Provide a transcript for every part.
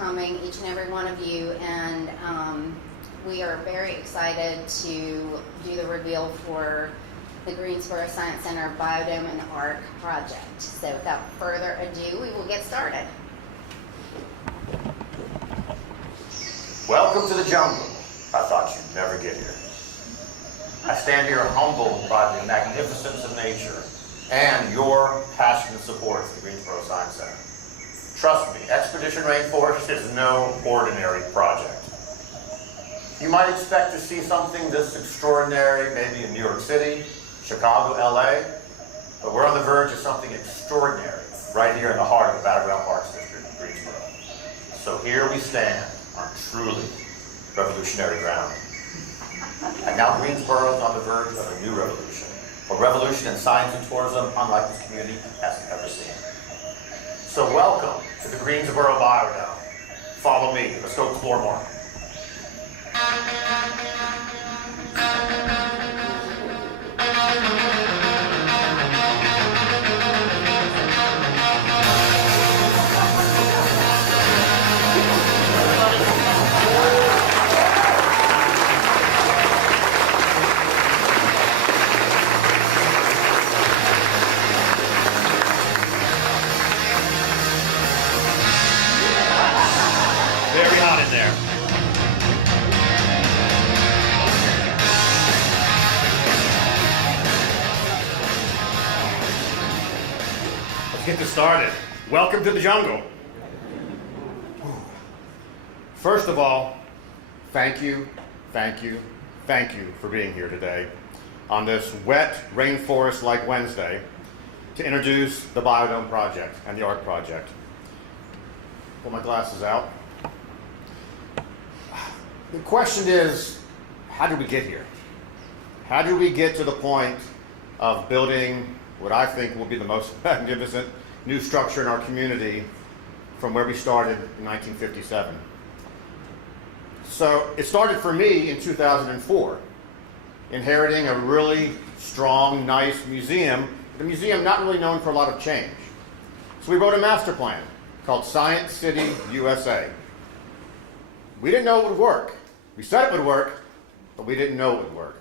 welcoming each and every one of you, and we are very excited to do the reveal for the Greensboro Science Center Biodome and Arc project. So without further ado, we will get started. Welcome to the jungle. I thought you'd never get here. I stand here humbled by the magnificence of nature and your passionate support for the Greensboro Science Center. Trust me, Expedition Rainforest is no ordinary project. You might expect to see something this extraordinary maybe in New York City, Chicago, LA, but we're on the verge of something extraordinary right here in the heart of the Battleground Parks District in Greensboro. So here we stand on truly revolutionary ground. And now Greensboro is on the verge of a new revolution, a revolution in science and tourism unlike this community has ever seen. So welcome to the Greensboro Biodome. Follow me, let's go explore more. Very hot in there. Let's get this started. Welcome to the jungle. First of all, thank you for being here today on this wet rainforest-like Wednesday to introduce the Biodome Project and the ARC Project. Pull my glasses out. The question is, how did we get here? How did we get to the point of building what I think will be the most magnificent new structure in our community from where we started in 1957? So it started for me in 2004, inheriting a really strong, nice museum, a museum not really known for a lot of change. So we wrote a master plan called Science City, USA. We didn't know it would work. We said it would work, but we didn't know it would work.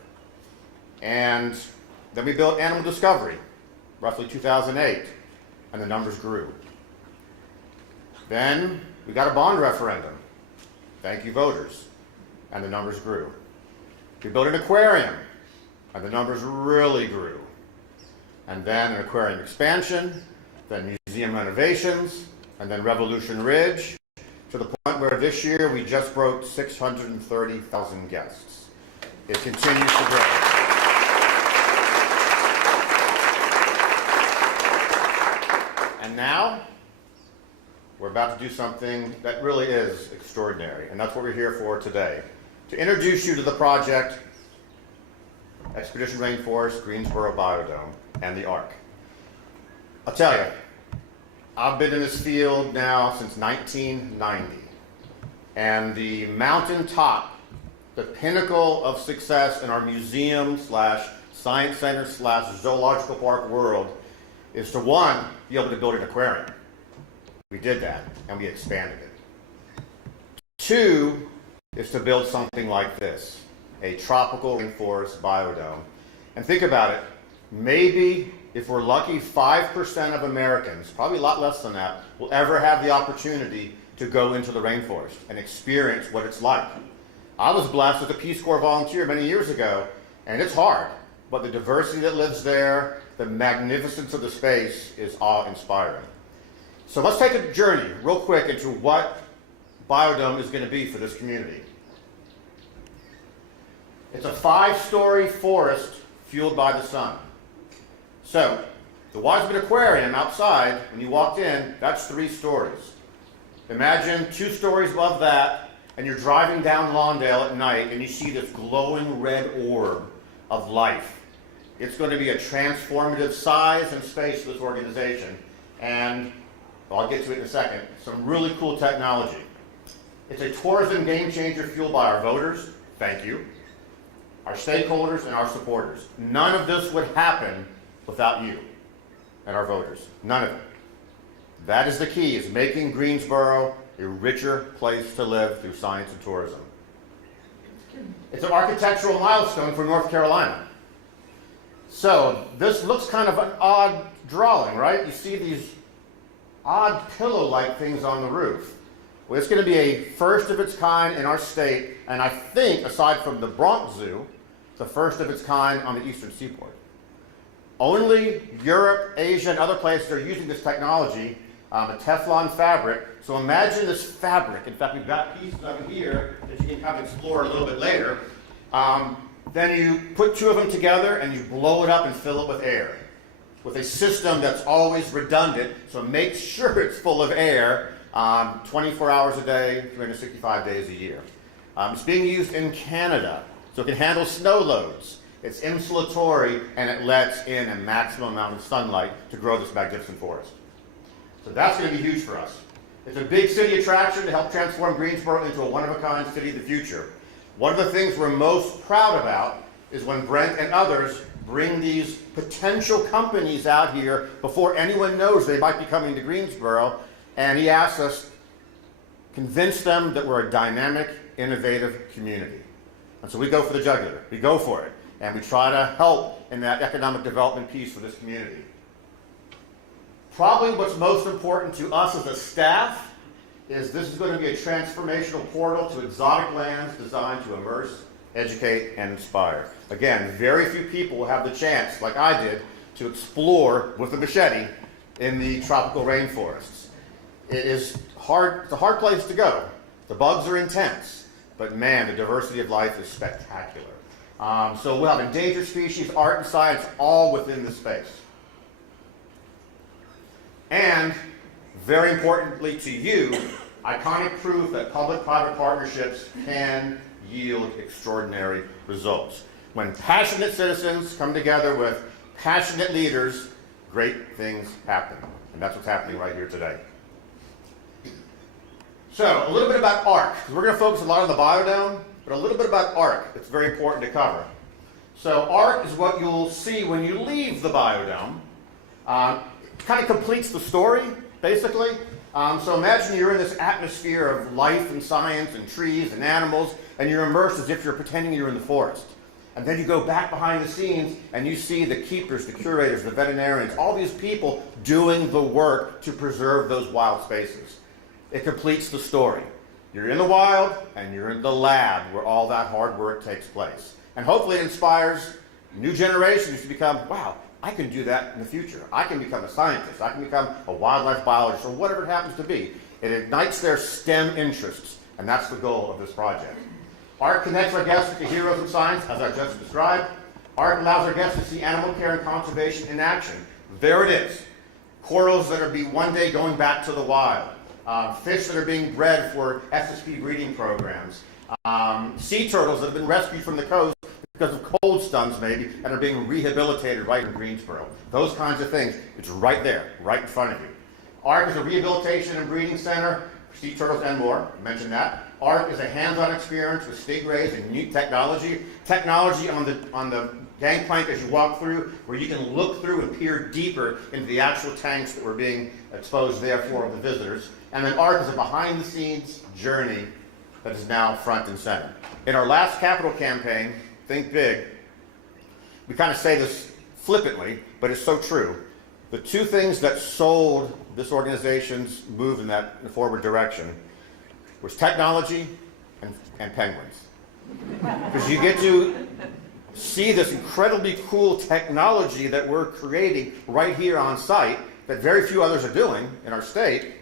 And then we built Animal Discovery, roughly 2008, and the numbers grew. Then we got a bond referendum. Thank you, voters. And the numbers grew. We built an aquarium, and the numbers really grew. And then an aquarium expansion, then museum renovations, and then Revolution Ridge, to the point where this year we just broke 630,000 guests. It continues to grow. And now, we're about to do something that really is extraordinary, and that's what we're here for today. To introduce you to the project, Expedition Rainforest, Greensboro Biodome, and the ARC. I'll tell you, I've been in this field now since 1990, and the mountaintop, the pinnacle of success in our museum slash science center slash zoological park world is to, one, be able to build an aquarium. We did that, and we expanded it. Two is to build something like this, a tropical rainforest biodome. And think about it, maybe if we're lucky, 5% of Americans, probably a lot less than that, will ever have the opportunity to go into the rainforest and experience what it's like. I was blessed as a Peace Corps volunteer many years ago, and it's hard, but the diversity that lives there, the magnificence of the space is awe-inspiring. So let's take a journey real quick into what Biodome is going to be for this community. It's a 5-story forest fueled by the sun. So, the Wiseman Aquarium outside, when you walked in, that's 3 stories. Imagine 2 stories above that, and you're driving down Lawndale at night, and you see this glowing red orb of life. It's going to be a transformative size and space for this organization, and I'll get to it in a second, some really cool technology. It's a tourism game changer fueled by our voters, thank you, our stakeholders, and our supporters. None of this would happen without you and our voters. None of it. That is the key, is making Greensboro a richer place to live through science and tourism. It's an architectural milestone for North Carolina. So this looks kind of an odd drawing, right? You see these odd pillow-like things on the roof. Well, it's going to be a first of its kind in our state, and I think, aside from the Bronx Zoo, the first of its kind on the eastern seaboard. Only Europe, Asia, and other places are using this technology, a Teflon fabric. So imagine this fabric. In fact, we've got pieces of it here that you can kind of explore a little bit later. Then you put two of them together and you blow it up and fill it with air, with a system that's always redundant, so make sure it's full of air 24 hours a day, 365 days a year. It's being used in Canada, so it can handle snow loads. It's insulatory, and it lets in a maximum amount of sunlight to grow this magnificent forest. So that's going to be huge for us. It's a big city attraction to help transform Greensboro into a one-of-a-kind city of the future. One of the things we're most proud about is when Brent and others bring these potential companies out here before anyone knows they might be coming to Greensboro, and he asks us, convince them that we're a dynamic, innovative community. And so we go for the jugular. We go for it. And we try to help in that economic development piece for this community. Probably what's most important to us as a staff is this is going to be a transformational portal to exotic lands designed to immerse, educate, and inspire. Again, very few people will have the chance, like I did, to explore with a machete in the tropical rainforests. It is hard, it's a hard place to go. The bugs are intense, but man, the diversity of life is spectacular. So we'll have endangered species, art, and science all within this space. And, very importantly to you, iconic proof that public-private partnerships can yield extraordinary results. When passionate citizens come together with passionate leaders, great things happen. And that's what's happening right here today. So, a little bit about ARC. We're going to focus a lot on the biodome, but a little bit about ARC that's very important to cover. So ARC is what you'll see when you leave the biodome. It kind of completes the story, basically. So imagine you're in this atmosphere of life and science and trees and animals, and you're immersed as if you're pretending you're in the forest. And then you go back behind the scenes, and you see the keepers, the curators, the veterinarians, all these people doing the work to preserve those wild spaces. It completes the story. You're in the wild, and you're in the lab where all that hard work takes place. And hopefully it inspires new generations to become, wow, I can do that in the future. I can become a scientist. I can become a wildlife biologist, or whatever it happens to be. It ignites their STEM interests, and that's the goal of this project. ARC connects our guests to heroes of science, as I just described. ARC allows our guests to see animal care and conservation in action. There it is. Corals that are one day going back to the wild. Fish that are being bred for SSP breeding programs. Sea turtles that have been rescued from the coast because of cold stuns maybe, and are being rehabilitated right in Greensboro. Those kinds of things, it's right there, right in front of you. ARC is a rehabilitation and breeding center for sea turtles and more, I mentioned that. ARC is a hands-on experience with stingrays and new technology. Technology on the gangplank as you walk through, where you can look through and peer deeper into the actual tanks that were being exposed there for the visitors. And then ARC is a behind-the-scenes journey that is now front and center. In our last capital campaign, Think Big, we kind of say this flippantly, but it's so true. The two things that sold this organization's move in that forward direction was technology and penguins. Because you get to see this incredibly cool technology that we're creating right here on site that very few others are doing in our state,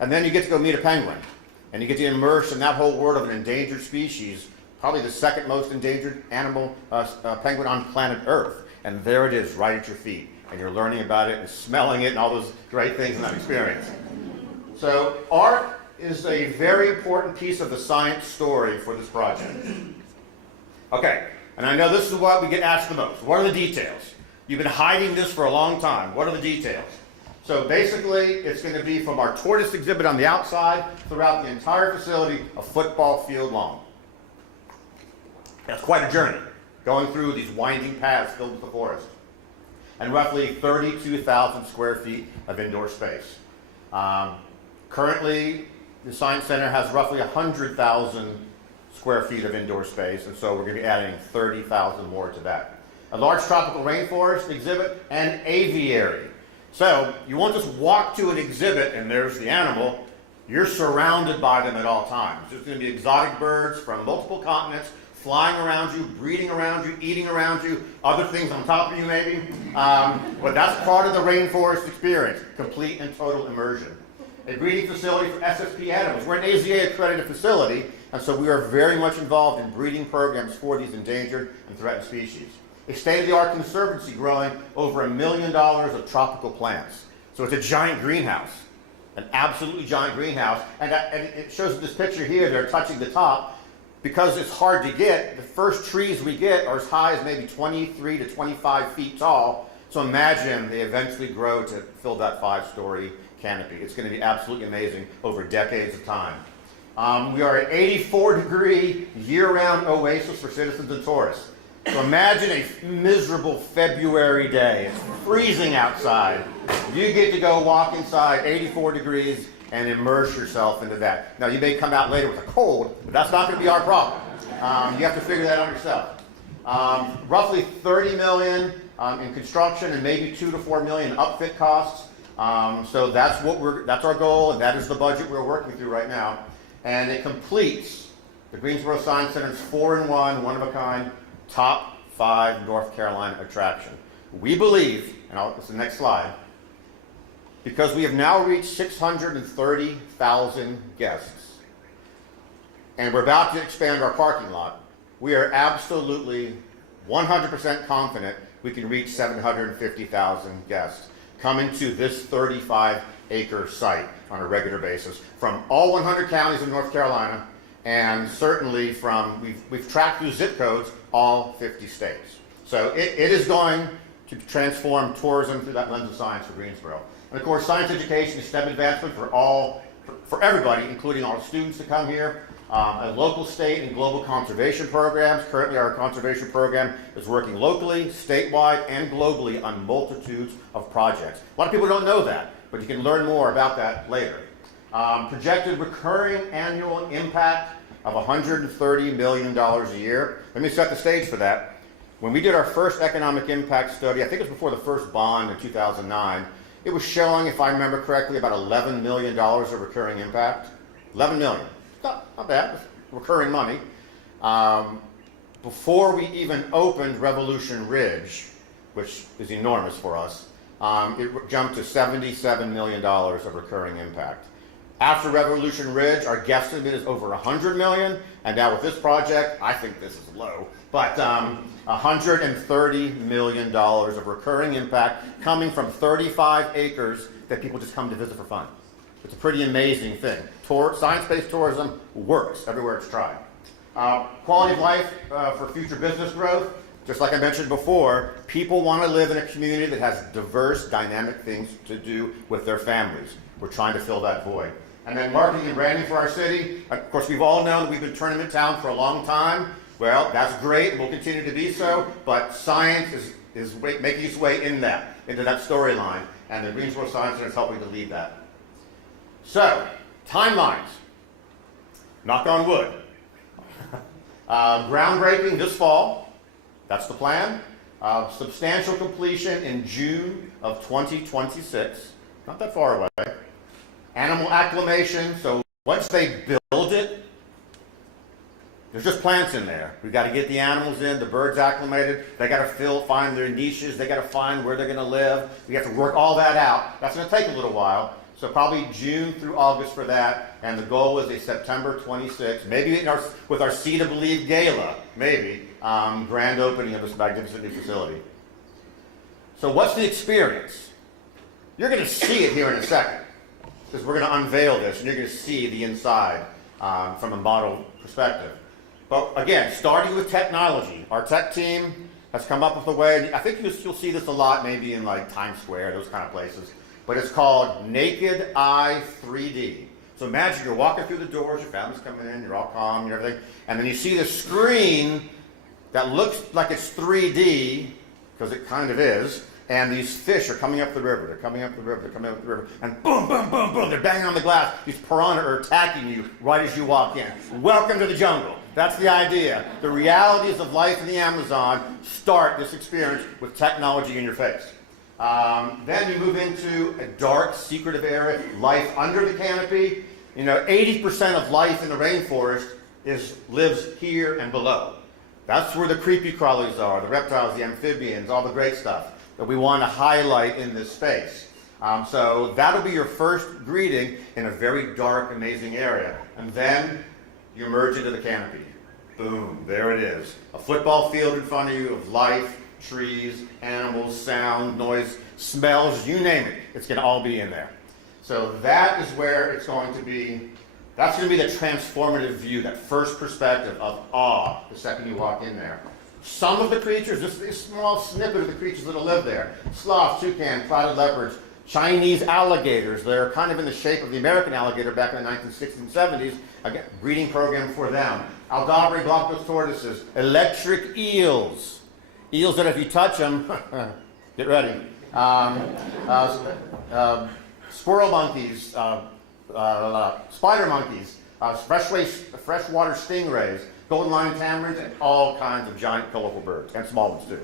and then you get to go meet a penguin. And you get to immerse in that whole world of an endangered species, probably the second most endangered animal, penguin on planet Earth. And there it is, right at your feet. And you're learning about it and smelling it and all those great things in that experience. So ARC is a very important piece of the science story for this project. Okay, and I know this is what we get asked the most. What are the details? You've been hiding this for a long time. What are the details? So basically, it's going to be from our tortoise exhibit on the outside throughout the entire facility, a football field long. That's quite a journey, going through these winding paths filled with the forest. And roughly 32,000 square feet of indoor space. Currently, the Science Center has roughly 100,000 square feet of indoor space, and so we're going to be adding 30,000 more to that. A large tropical rainforest exhibit and aviary. So you won't just walk to an exhibit and there's the animal. You're surrounded by them at all times. There's going to be exotic birds from multiple continents flying around you, breeding around you, eating around you, other things on top of you maybe. But that's part of the rainforest experience, complete and total immersion. A breeding facility for SSP animals. We're an AZA accredited facility, and so we are very much involved in breeding programs for these endangered and threatened species. A state-of-the-art conservancy growing over $1 million of tropical plants. So it's a giant greenhouse, an absolutely giant greenhouse. And it shows this picture here, they're touching the top. Because it's hard to get, the first trees we get are as high as maybe 23 to 25 feet tall. So imagine they eventually grow to fill that 5-story canopy. It's going to be absolutely amazing over decades of time. We are an 84-degree year-round oasis for citizens and tourists. So imagine a miserable February day. It's freezing outside. You get to go walk inside, 84 degrees, and immerse yourself into that. Now, you may come out later with a cold, but that's not going to be our problem. You have to figure that out yourself. Roughly 30 million in construction and maybe 2 to 4 million upfit costs. So that's our goal, and that is the budget we're working through right now. And it completes the Greensboro Science Center's 4-in-1, one-of-a-kind, top 5 North Carolina attraction. We believe, and this is the next slide, because we have now reached 630,000 guests, and we're about to expand our parking lot, we are absolutely 100% confident we can reach 750,000 guests coming to this 35-acre site on a regular basis from all 100 counties in North Carolina, and certainly from, we've tracked through zip codes, all 50 states. So it is going to transform tourism through that lens of science for Greensboro. And of course, science education is STEM advancement for everybody, including all the students that come here. A local, state, and global conservation programs. Currently, our conservation program is working locally, statewide, and globally on multitudes of projects. A lot of people don't know that, but you can learn more about that later. Projected recurring annual impact of $130 million a year. Let me set the stage for that. When we did our first economic impact study, I think it was before the first bond in 2009, it was showing, if I remember correctly, about $11 million of recurring impact. 11 million. Not bad. It's recurring money. Before we even opened Revolution Ridge, which is enormous for us, it jumped to $77 million of recurring impact. After Revolution Ridge, our guesstimate is over 100 million, and now with this project, I think this is low, but $130 million of recurring impact coming from 35 acres that people just come to visit for fun. It's a pretty amazing thing. Science-based tourism works everywhere it's tried. Quality of life for future business growth. Just like I mentioned before, people want to live in a community that has diverse, dynamic things to do with their families. We're trying to fill that void. And then marketing and branding for our city. Of course, we've all known that we've been tournament town for a long time. Well, that's great, and we'll continue to be so, but science is making its way into that storyline, and the Greensboro Science Center is helping to lead that. So, timelines. Knock on wood. Groundbreaking this fall. That's the plan. Substantial completion in June of 2026. Not that far away. Animal acclimation. So once they build it, there's just plants in there. We've got to get the animals in, the birds acclimated. They got to find their niches. They got to find where they're going to live. We have to work all that out. That's going to take a little while. So probably June through August for that, and the goal is a September 26th, maybe with our See to Believe Gala, maybe, grand opening of this magnificent new facility. So what's the experience? You're going to see it here in a second, because we're going to unveil this, and you're going to see the inside from a model perspective. But again, starting with technology, our tech team has come up with a way, I think you'll see this a lot maybe in like Times Square, those kind of places. But it's called Naked Eye 3D. So imagine you're walking through the doors, your family's coming in, you're all calm and everything, and then you see the screen that looks like it's 3D, because it kind of is, And these fish are coming up the river. They're coming up the river. They're coming up the river. And boom, boom, boom, boom. They're banging on the glass. These piranha are attacking you right as you walk in. Welcome to the jungle. That's the idea. The realities of life in the Amazon start this experience with technology in your face. Then you move into a dark, secretive area, life under the canopy. 80% of life in the rainforest lives here and below. That's where the creepy crawlies are, the reptiles, the amphibians, all the great stuff that we want to highlight in this space. So that'll be your first greeting in a very dark, amazing area. And then you emerge into the canopy. Boom, there it is. A football field in front of you of life, trees, animals, sound, noise, smells, you name it. It's going to all be in there. So that is where it's going to be. That's going to be the transformative view, that first perspective of awe the second you walk in there. Some of the creatures, just a small snippet of the creatures that live there. Sloths, toucan, clouded leopards, Chinese alligators. They're kind of in the shape of the American alligator back in the 1960s and 70s. Again, breeding program for them. Aldabri blancos tortoises, electric eels. Eels that if you touch them, get ready. Squirrel monkeys, spider monkeys, freshwater stingrays, golden lion tamarins, and all kinds of giant colorful birds, and small ones too.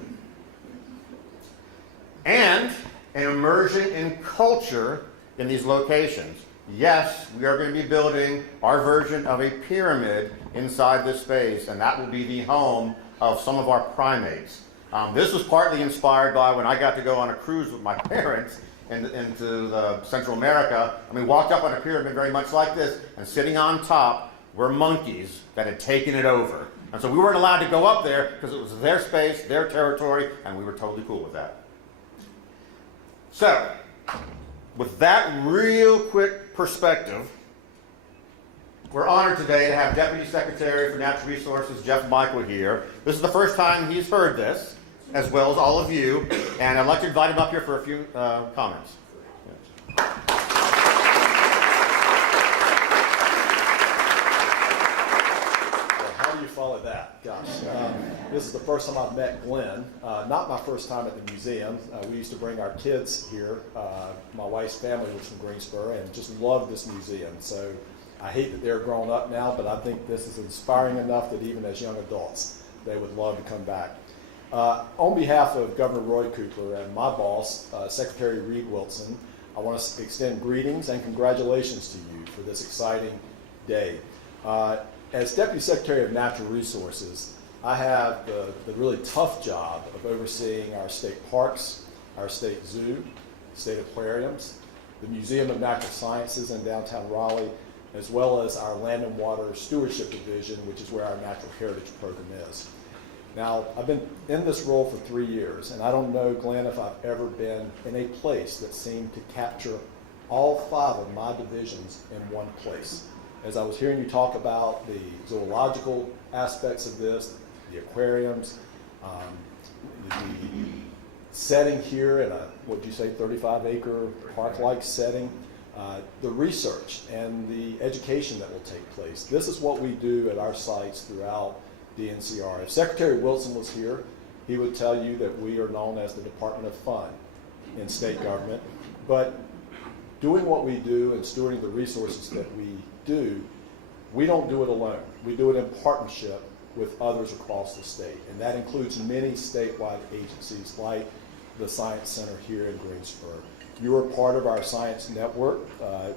And an immersion in culture in these locations. Yes, we are going to be building our version of a pyramid inside this space, and that will be the home of some of our primates. This was partly inspired by when I got to go on a cruise with my parents into Central America, and we walked up on a pyramid very much like this, and sitting on top were monkeys that had taken it over. And so we weren't allowed to go up there because it was their space, their territory, and we were totally cool with that. So, with that real quick perspective, we're honored today to have Deputy Secretary for Natural Resources, Jeff Michael, here. This is the first time he's heard this, as well as all of you, and I'd like to invite him up here for a few comments. Well, how do you follow that? Gosh, this is the first time I've met Glenn. Not my first time at the museum. We used to bring our kids here. My wife's family was from Greensboro and just loved this museum. So I hate that they're grown up now, but I think this is inspiring enough that even as young adults, they would love to come back. On behalf of Governor Roy Cooper and my boss, Secretary Reed Wilson, I want to extend greetings and congratulations to you for this exciting day. As Deputy Secretary of Natural Resources, I have the really tough job of overseeing our state parks, our state zoo, state aquariums, the Museum of Natural Sciences in downtown Raleigh, as well as our Land and Water Stewardship Division, which is where our Natural Heritage Program is. Now, I've been in this role for 3 years, and I don't know, Glenn, if I've ever been in a place that seemed to capture all 5 of my divisions in one place. As I was hearing you talk about the zoological aspects of this, the aquariums, the setting here in a, what'd you say, 35-acre park-like setting, the research and the education that will take place. This is what we do at our sites throughout the NCR. If Secretary Wilson was here, he would tell you that we are known as the Department of Fun in state government. But doing what we do and stewarding the resources that we do, we don't do it alone. We do it in partnership with others across the state. And that includes many statewide agencies like the Science Center here in Greensboro. You are part of our science network,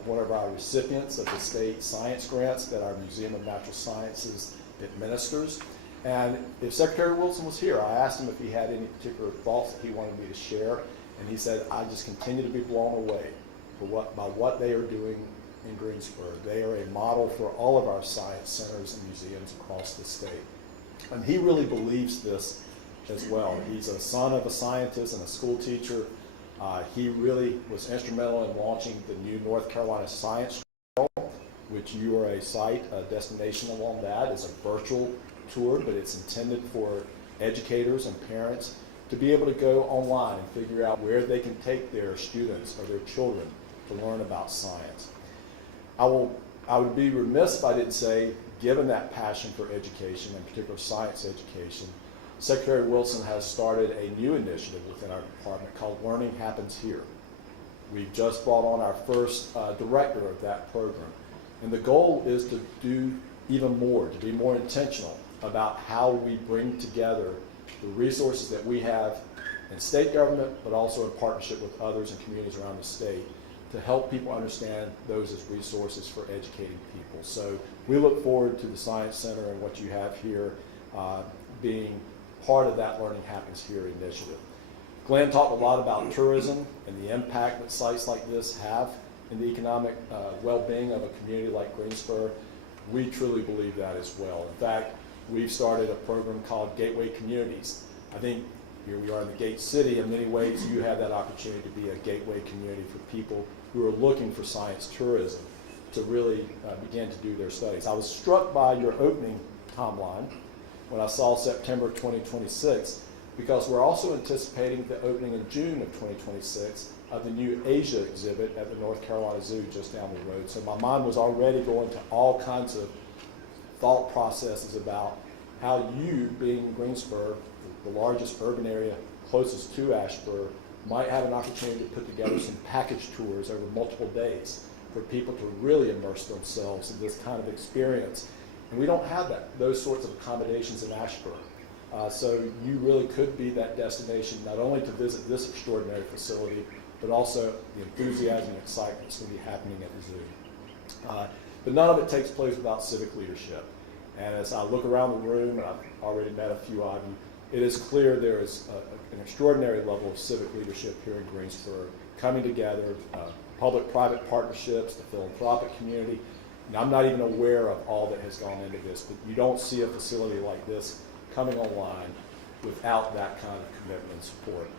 one of our recipients of the state science grants that our Museum of Natural Sciences administers. And if Secretary Wilson was here, I asked him if he had any particular thoughts that he wanted me to share, and he said, I just continue to be blown away by what they are doing in Greensboro. They are a model for all of our science centers and museums across the state. And he really believes this as well. He's a son of a scientist and a school teacher. He really was instrumental in launching the new North Carolina Science Trail, which you are a site, a destination along that. It's a virtual tour, but it's intended for educators and parents to be able to go online and figure out where they can take their students or their children to learn about science. I would be remiss if I didn't say, given that passion for education, in particular science education, Secretary Wilson has started a new initiative within our department called Learning Happens Here. We've just brought on our first director of that program. And the goal is to do even more, to be more intentional about how we bring together the resources that we have in state government, but also in partnership with others and communities around the state to help people understand those as resources for educating people. So we look forward to the Science Center and what you have here being part of that Learning Happens Here initiative. Glenn talked a lot about tourism and the impact that sites like this have in the economic well-being of a community like Greensboro. We truly believe that as well. In fact, we've started a program called Gateway Communities. I think here we are in the Gate City. In many ways, you have that opportunity to be a gateway community for people who are looking for science tourism to really begin to do their studies. I was struck by your opening timeline when I saw September 2026, because we're also anticipating the opening in June of 2026 of the new Asia exhibit at the North Carolina Zoo just down the road. So my mind was already going to all kinds of thought processes about how you, being Greensboro, the largest urban area closest to Asheboro, might have an opportunity to put together some package tours over multiple days for people to really immerse themselves in this kind of experience. And we don't have those sorts of accommodations in Asheboro. So you really could be that destination, not only to visit this extraordinary facility, but also the enthusiasm and excitement that's going to be happening at the zoo. But none of it takes place without civic leadership. And as I look around the room, and I've already met a few of you, it is clear there is an extraordinary level of civic leadership here in Greensboro, coming together, public-private partnerships, the philanthropic community. And I'm not even aware of all that has gone into this, but you don't see a facility like this coming online without that kind of commitment and support.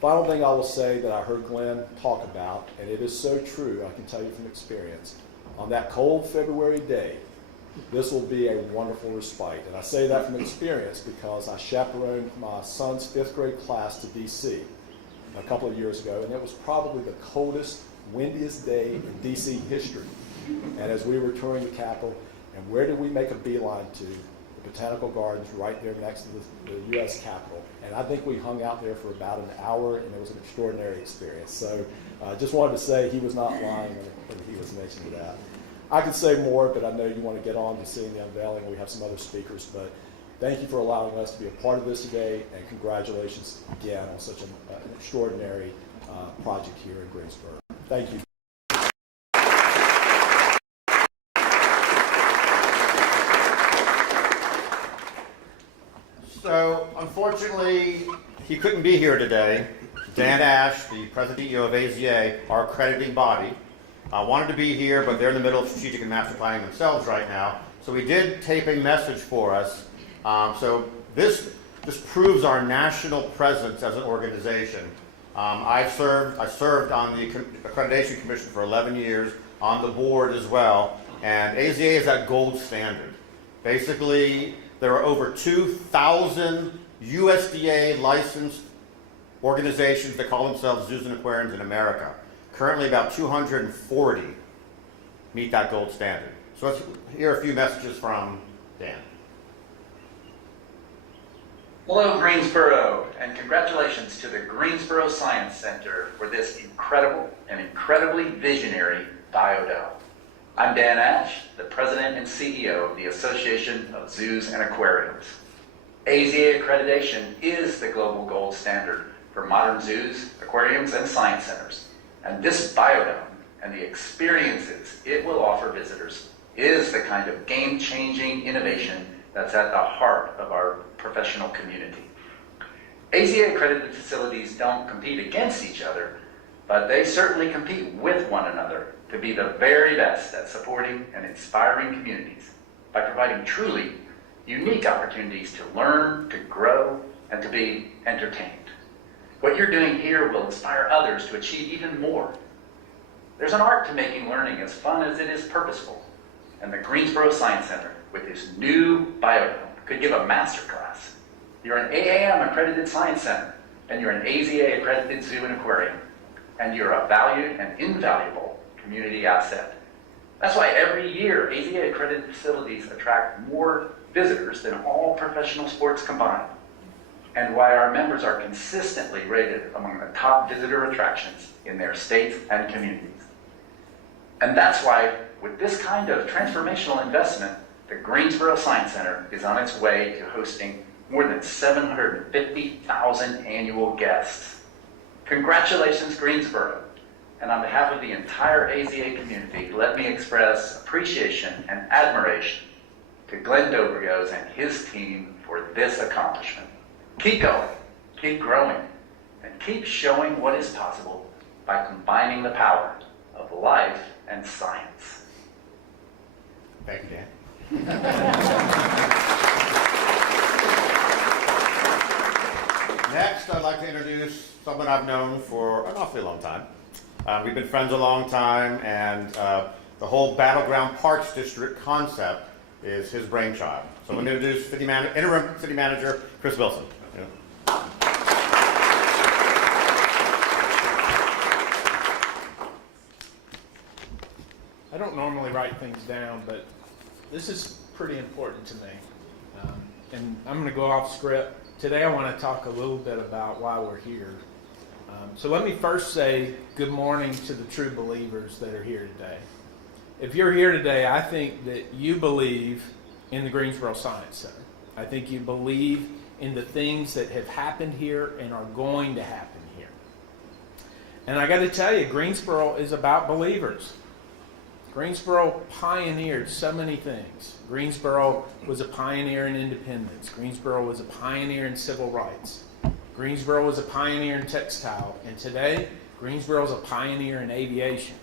Final thing I will say that I heard Glenn talk about, and it is so true, I can tell you from experience, on that cold February day, this will be a wonderful respite. And I say that from experience because I chaperoned my son's 5th grade class to DC a couple of years ago, and it was probably the coldest, windiest day in DC history. And as we were touring the Capitol, and where did we make a beeline to? The Botanical Gardens right there next to the U.S. Capitol. And I think we hung out there for about an hour, and it was an extraordinary experience. So I just wanted to say he was not lying when he was mentioning that. I could say more, but I know you want to get on to seeing the unveiling. We have some other speakers, but thank you for allowing us to be a part of this today, and congratulations again on such an extraordinary project here in Greensboro. Thank you. So, unfortunately, he couldn't be here today. Dan Ash, the President and CEO of AZA, our accrediting body, wanted to be here, but they're in the middle of strategic and master planning themselves right now. So we did tape a message for us. So this proves our national presence as an organization. I served on the Accreditation Commission for 11 years, on the board as well, and AZA is that gold standard. Basically, there are over 2,000 USDA licensed organizations that call themselves zoos and aquariums in America. Currently, about 240 meet that gold standard. So let's hear a few messages from Dan. Hello, Greensboro, and congratulations to the Greensboro Science Center for this incredible and incredibly visionary biodome. I'm Dan Ash, the President and CEO of the Association of Zoos and Aquariums. AZA Accreditation is the global gold standard for modern zoos, aquariums, and science centers. And this biodome and the experiences it will offer visitors is the kind of game-changing innovation that's at the heart of our professional community. AZA accredited facilities don't compete against each other, but they certainly compete with one another to be the very best at supporting and inspiring communities by providing truly unique opportunities to learn, to grow, and to be entertained. What you're doing here will inspire others to achieve even more. There's an art to making learning as fun as it is purposeful, and the Greensboro Science Center, with its new biodome, could give a master class. You're an AAM accredited science center, and you're an AZA accredited zoo and aquarium, and you're a valued and invaluable community asset. That's why every year AZA accredited facilities attract more visitors than all professional sports combined. and why our members are consistently rated among the top visitor attractions in their states and communities. And that's why, with this kind of transformational investment, the Greensboro Science Center is on its way to hosting more than 750,000 annual guests. Congratulations, Greensboro. And on behalf of the entire AZA community, let me express appreciation and admiration to Glenn Dobrio's and his team for this accomplishment. Keep going, keep growing, and keep showing what is possible by combining the power of life and science. Thank you, Dan. Next, I'd like to introduce someone I've known for an awfully long time. We've been friends a long time, and the whole Battleground Parks District concept is his brainchild. So I'm going to introduce interim city manager Chris Wilson. Yeah. I don't normally write things down, but this is pretty important to me. And I'm going to go off script. Today I want to talk a little bit about why we're here. So let me first say good morning to the true believers that are here today. If you're here today, I think that you believe in the Greensboro Science Center. I think you believe in the things that have happened here and are going to happen here. And I got to tell you, Greensboro is about believers. Greensboro pioneered so many things. Greensboro was a pioneer in independence. Greensboro was a pioneer in civil rights. Greensboro was a pioneer in textile. And today, Greensboro is a pioneer in aviation.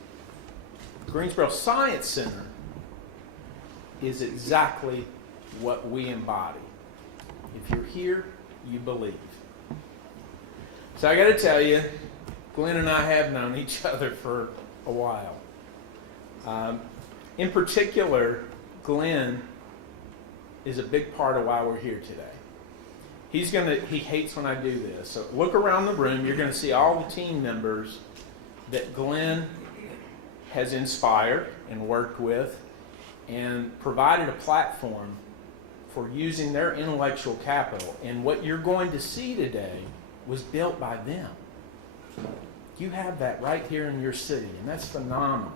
Greensboro Science Center is exactly what we embody. If you're here, you believe. So I got to tell you, Glenn and I have known each other for a while. In particular, Glenn is a big part of why we're here today. He hates when I do this. So look around the room, you're going to see all the team members that Glenn has inspired and worked with and provided a platform for using their intellectual capital. And what you're going to see today was built by them. You have that right here in your city, and that's phenomenal.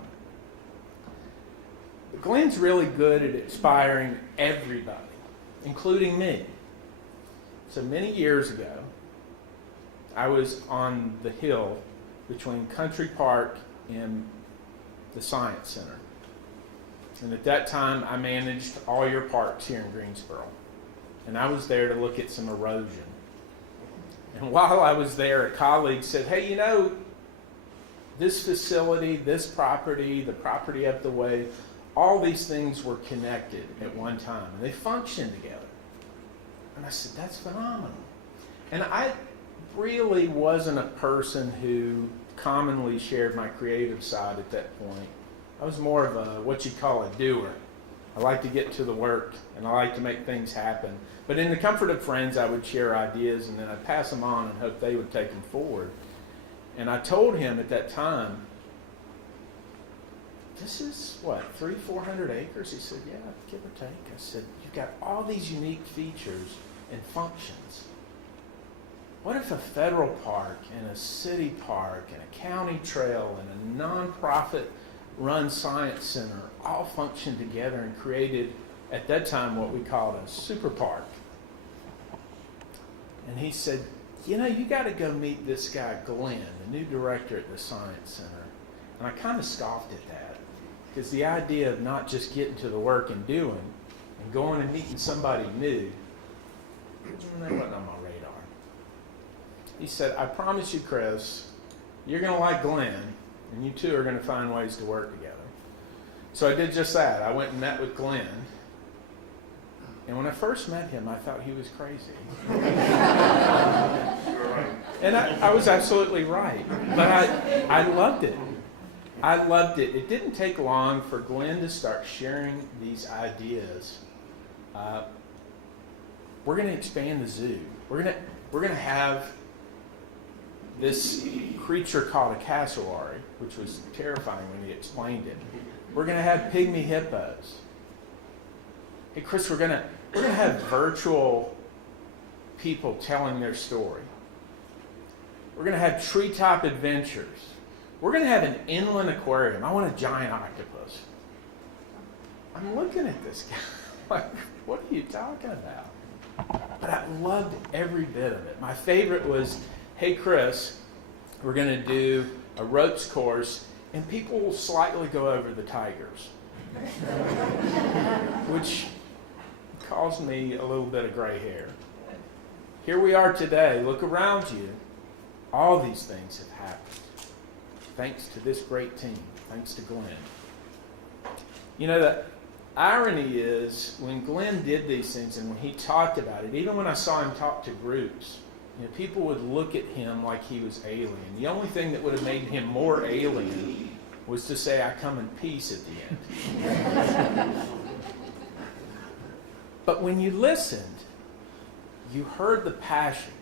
Glenn's really good at inspiring everybody, including me. So many years ago, I was on the hill between Country Park and the Science Center. And at that time, I managed all your parks here in Greensboro. And I was there to look at some erosion. And while I was there, a colleague said, hey, you know, this facility, this property, the property up the way, all these things were connected at one time, and they functioned together. And I said, that's phenomenal. And I really wasn't a person who commonly shared my creative side at that point. I was more of a, what you call a doer. I like to get to the work, and I like to make things happen. But in the comfort of friends, I would share ideas, and then I'd pass them on and hope they would take them forward. And I told him at that time, this is what, 300-400 acres? He said, yeah, give or take. I said, you've got all these unique features and functions. What if a federal park and a city park and a county trail and a nonprofit run science center all functioned together and created, at that time, what we called a super park? And he said, you know, you got to go meet this guy, Glenn, the new director at the Science Center. And I kind of scoffed at that, because the idea of not just getting to the work and doing, and going and meeting somebody new, that wasn't on my radar. He said, I promise you, Chris, you're going to like Glenn, and you two are going to find ways to work together. So I did just that. I went and met with Glenn. And when I first met him, I thought he was crazy. And I was absolutely right. But I loved it. I loved it. It didn't take long for Glenn to start sharing these ideas. We're going to expand the zoo. We're going to have this creature called a cassowary, which was terrifying when he explained it. We're going to have pygmy hippos. Hey, Chris, we're going to have virtual people telling their story. We're going to have treetop adventures. We're going to have an inland aquarium. I want a giant octopus. I'm looking at this guy like, what are you talking about? But I loved every bit of it. My favorite was, hey, Chris, we're going to do a ropes course, and people will slightly go over the tigers, which caused me a little bit of gray hair. Here we are today. Look around you. All these things have happened thanks to this great team, thanks to Glenn. You know, the irony is when Glenn did these things and when he talked about it, even when I saw him talk to groups, you know, people would look at him like he was alien. The only thing that would have made him more alien was to say, I come in peace at the end. But when you listened, you heard the passion.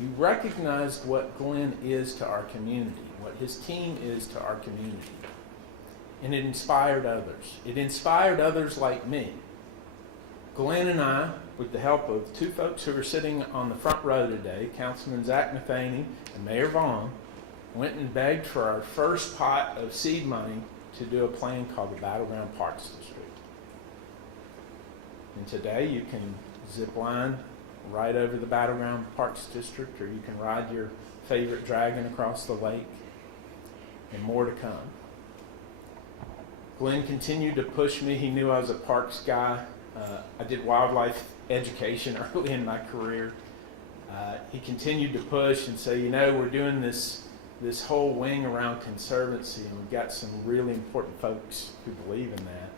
You recognized what Glenn is to our community, what his team is to our community. And it inspired others. It inspired others like me. Glenn and I, with the help of two folks who are sitting on the front row today, Councilman Zach Matheny and Mayor Vaughn, went and begged for our first pot of seed money to do a plan called the Battleground Parks District. And today you can zip line right over the Battleground Parks District, or you can ride your favorite dragon across the lake, and more to come. Glenn continued to push me. He knew I was a parks guy. I did wildlife education early in my career. He continued to push and say, you know, we're doing this whole wing around conservancy, and we've got some really important folks who believe in that.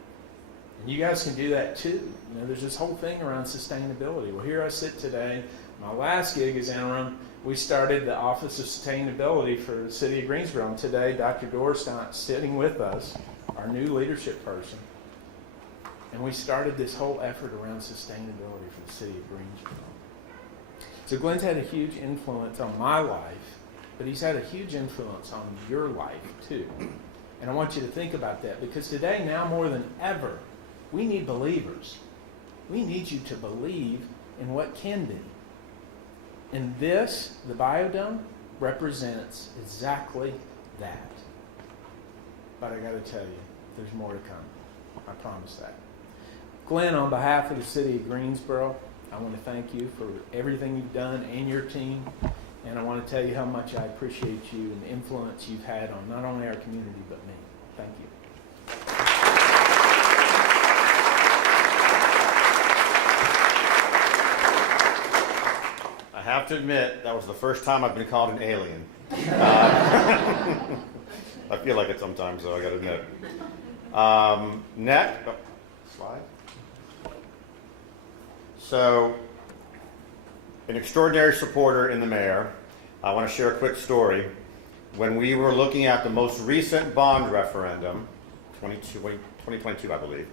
And you guys can do that too. You know, there's this whole thing around sustainability. Well, here I sit today. My last gig as interim, we started the Office of Sustainability for the City of Greensboro. And today, Dr. Dorstein's sitting with us, our new leadership person. And we started this whole effort around sustainability for the City of Greensboro. So Glenn's had a huge influence on my life, but he's had a huge influence on your life too. And I want you to think about that, because today, now more than ever, we need believers. We need you to believe in what can be. And this, the biodome, represents exactly that. But I got to tell you, there's more to come. I promise that. Glenn, on behalf of the City of Greensboro, I want to thank you for everything you've done and your team. And I want to tell you how much I appreciate you and the influence you've had on not only our community, but me. Thank you. I have to admit, that was the first time I've been called an alien. I feel like it sometimes, though, I got to admit. Next, slide. So, an extraordinary supporter in the mayor. I want to share a quick story. When we were looking at the most recent bond referendum, 2022, I believe,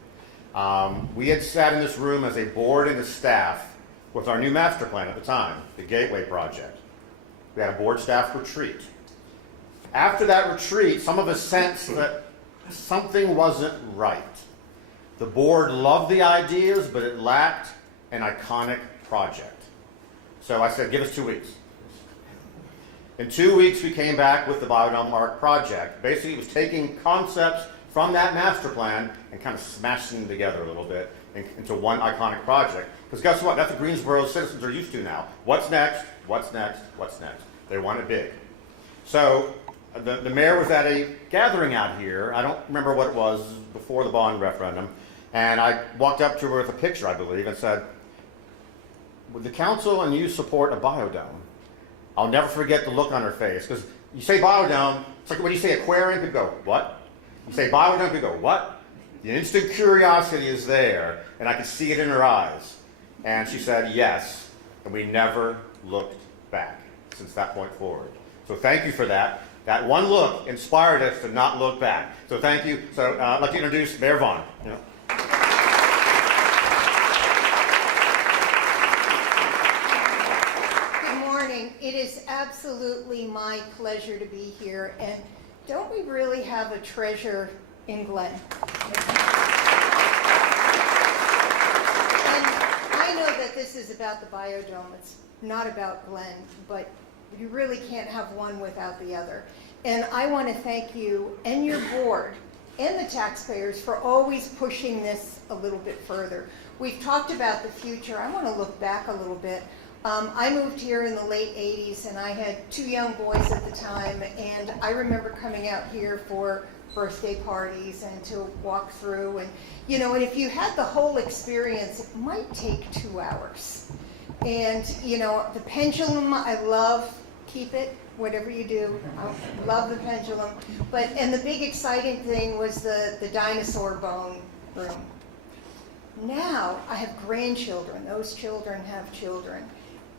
we had sat in this room as a board and a staff with our new master plan at the time, the Gateway Project. We had a board staff retreat. After that retreat, some of us sensed that something wasn't right. The board loved the ideas, but it lacked an iconic project. So I said, give us 2 weeks. In 2 weeks, we came back with the Biodome Arc project. Basically, it was taking concepts from that master plan and kind of smashing them together a little bit into one iconic project. Because guess what? That's what Greensboro citizens are used to now. What's next? What's next? What's next? They want it big. So the mayor was at a gathering out here. I don't remember what it was before the bond referendum. And I walked up to her with a picture, I believe, and said, would the council and you support a biodome? I'll never forget the look on her face. Because you say biodome, it's like when you say aquarium, people go, what? You say biodome, people go, what? The instant curiosity is there, and I could see it in her eyes. And she said, yes. And we never looked back since that point forward. So thank you for that. That one look inspired us to not look back. So thank you. So I'd like to introduce Mayor Vaughn. Good morning. It is absolutely my pleasure to be here. And don't we really have a treasure in Glenn? And I know that this is about the biodome. It's not about Glenn, but you really can't have one without the other. And I want to thank you and your board and the taxpayers for always pushing this a little bit further. We've talked about the future. I want to look back a little bit. I moved here in the late 80s, and I had 2 young boys at the time, and I remember coming out here for birthday parties and to walk through, and you know, and if you had the whole experience, it might take 2 hours. And you know, the pendulum, I love, keep it, whatever you do, I love the pendulum. And the big exciting thing was the dinosaur bone room. Now I have grandchildren, those children have children,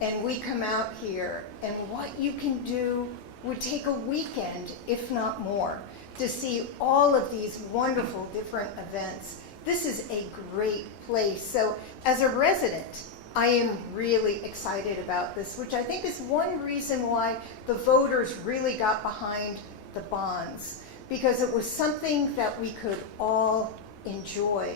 and we come out here, and what you can do would take a weekend, if not more, to see all of these wonderful different events. This is a great place. So as a resident, I am really excited about this, which I think is one reason why the voters really got behind the bonds, because it was something that we could all enjoy.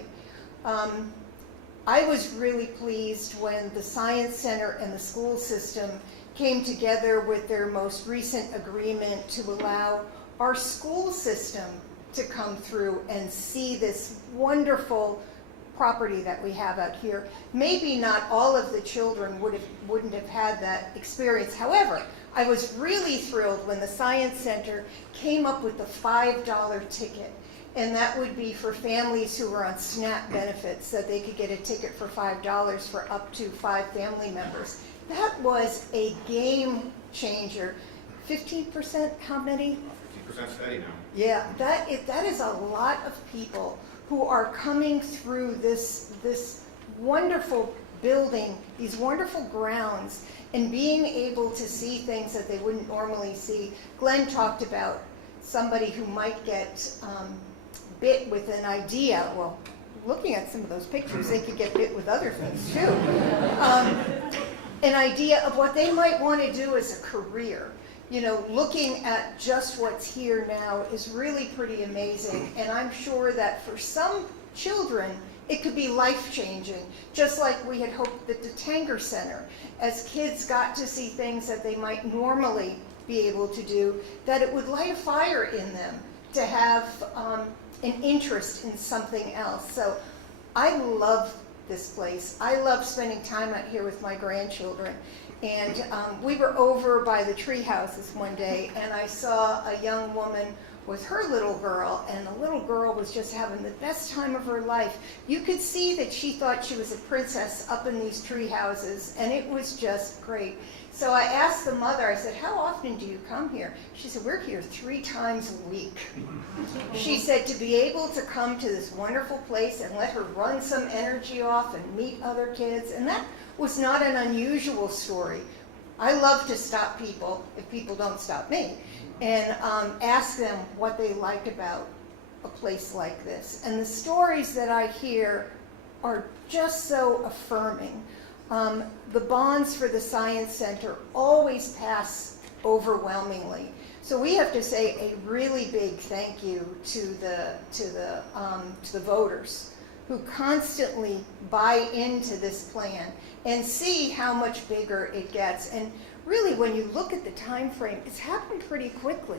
I was really pleased when the Science Center and the school system came together with their most recent agreement to allow our school system to come through and see this wonderful property that we have out here. Maybe not all of the children wouldn't have had that experience. However, I was really thrilled when the Science Center came up with the $5 ticket. And that would be for families who were on SNAP benefits, so they could get a ticket for $5 for up to 5 family members. That was a game changer. 15%, how many? 50% steady now. Yeah, that is a lot of people who are coming through this wonderful building, these wonderful grounds, and being able to see things that they wouldn't normally see. Glenn talked about somebody who might get bit with an idea. Well, looking at some of those pictures, they could get bit with other things too. An idea of what they might want to do as a career. You know, looking at just what's here now is really pretty amazing, and I'm sure that for some children it could be life-changing, just like we had hoped that the Tanger Center, as kids got to see things that they might normally be able to do, that it would light a fire in them to have an interest in something else. So I love this place. I love spending time out here with my grandchildren. And we were over by the tree houses one day, and I saw a young woman with her little girl, and the little girl was just having the best time of her life. You could see that she thought she was a princess up in these tree houses, and it was just great. So I asked the mother, I said, how often do you come here? She said, we're here 3 times a week. She said to be able to come to this wonderful place and let her run some energy off and meet other kids, and that was not an unusual story. I love to stop people, if people don't stop me, and ask them what they like about a place like this. And the stories that I hear are just so affirming. The bonds for the Science Center always pass overwhelmingly. So we have to say a really big thank you to the voters who constantly buy into this plan and see how much bigger it gets. And really, when you look at the time frame, it's happened pretty quickly.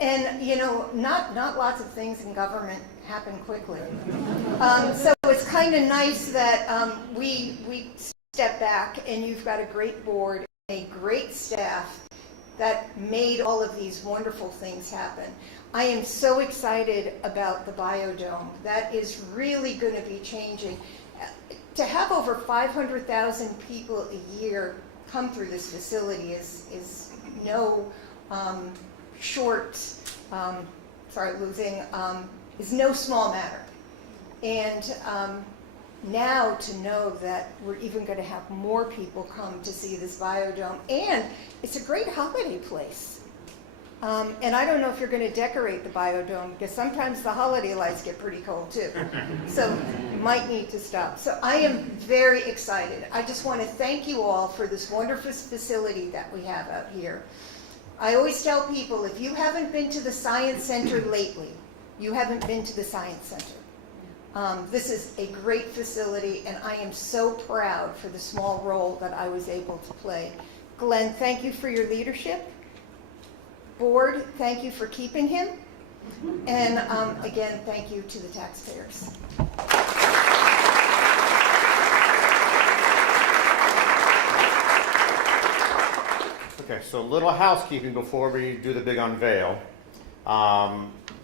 And you know, not lots of things in government happen quickly. So it's kind of nice that we step back, and you've got a great board, a great staff that made all of these wonderful things happen. I am so excited about the biodome. That is really going to be changing. To have over 500,000 people a year come through this facility is no is no small matter. And now to know that we're even going to have more people come to see this biodome, and it's a great holiday place. And I don't know if you're going to decorate the biodome, because sometimes the holiday lights get pretty cold too. So you might need to stop. So I am very excited. I just want to thank you all for this wonderful facility that we have out here. I always tell people, if you haven't been to the Science Center lately, you haven't been to the Science Center. This is a great facility, and I am so proud for the small role that I was able to play. Glenn, thank you for your leadership. Board, thank you for keeping him. And again, thank you to the taxpayers. Okay, so a little housekeeping before we do the big unveil.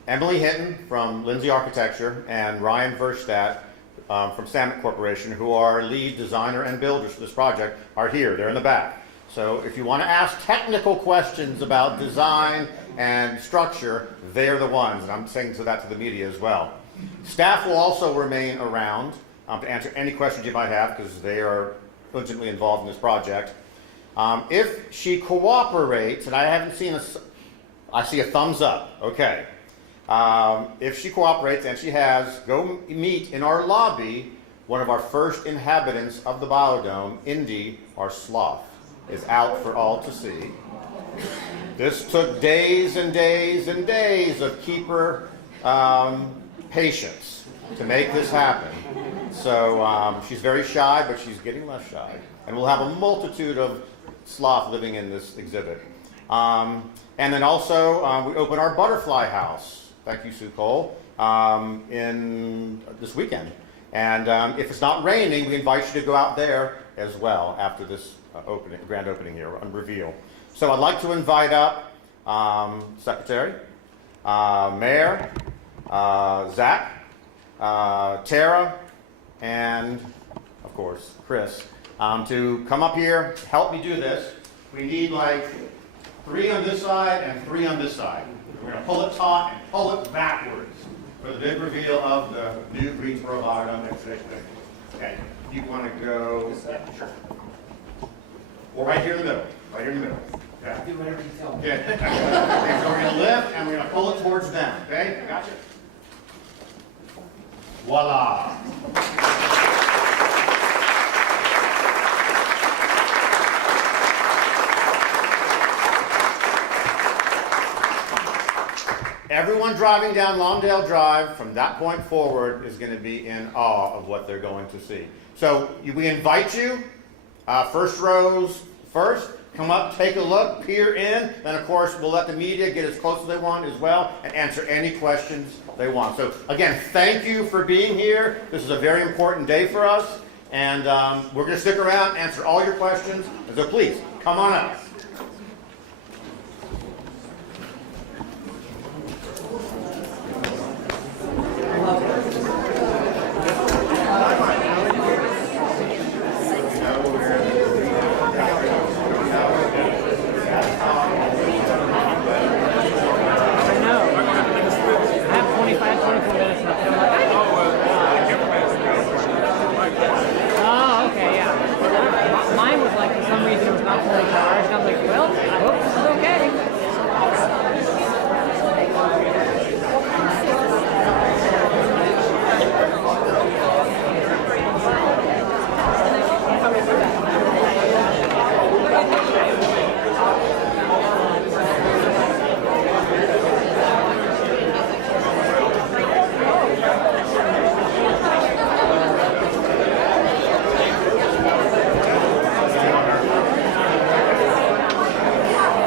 Emily Hinton from Lindsay Architecture and Ryan Verstadt from Civic Corporation, who are lead designer and builders for this project, are here. They're in the back. So if you want to ask technical questions about design and structure, they're the ones. And I'm saying that to the media as well. Staff will also remain around to answer any questions you might have, because they are urgently involved in this project. If she cooperates, and I haven't seen I see a thumbs up, okay. If she cooperates, and she has, go meet in our lobby one of our first inhabitants of the biodome, Indy, our sloth, is out for all to see. This took days and days and days of keeper patience to make this happen. So she's very shy, but she's getting less shy. And we'll have a multitude of sloth living in this exhibit. And then also we open our butterfly house. Thank you, Sue Cole, in this weekend. And if it's not raining, we invite you to go out there as well after this grand opening here and reveal. So I'd like to invite up Secretary, Mayor, Zach, Tara, and of course Chris, to come up here, help me do this. We need like 3 on this side and 3 on this side. We're going to pull it taut and pull it backwards for the big reveal of the new Greensboro biodome exhibition. Okay, you want to go? Yeah, sure. Well, right here in the middle. Right here in the middle. Okay. Do whatever you tell me. Good. Okay, so we're going to lift and we're going to pull it towards them. Okay, gotcha. Voila. Everyone driving down Longdale Drive from that point forward is going to be in awe of what they're going to see. So we invite you, first rows first, come up, take a look, peer in, then of course we'll let the media get as close as they want as well and answer any questions they want. So again, thank you for being here. This is a very important day for us, and we're going to stick around, answer all your questions, so please, come on up.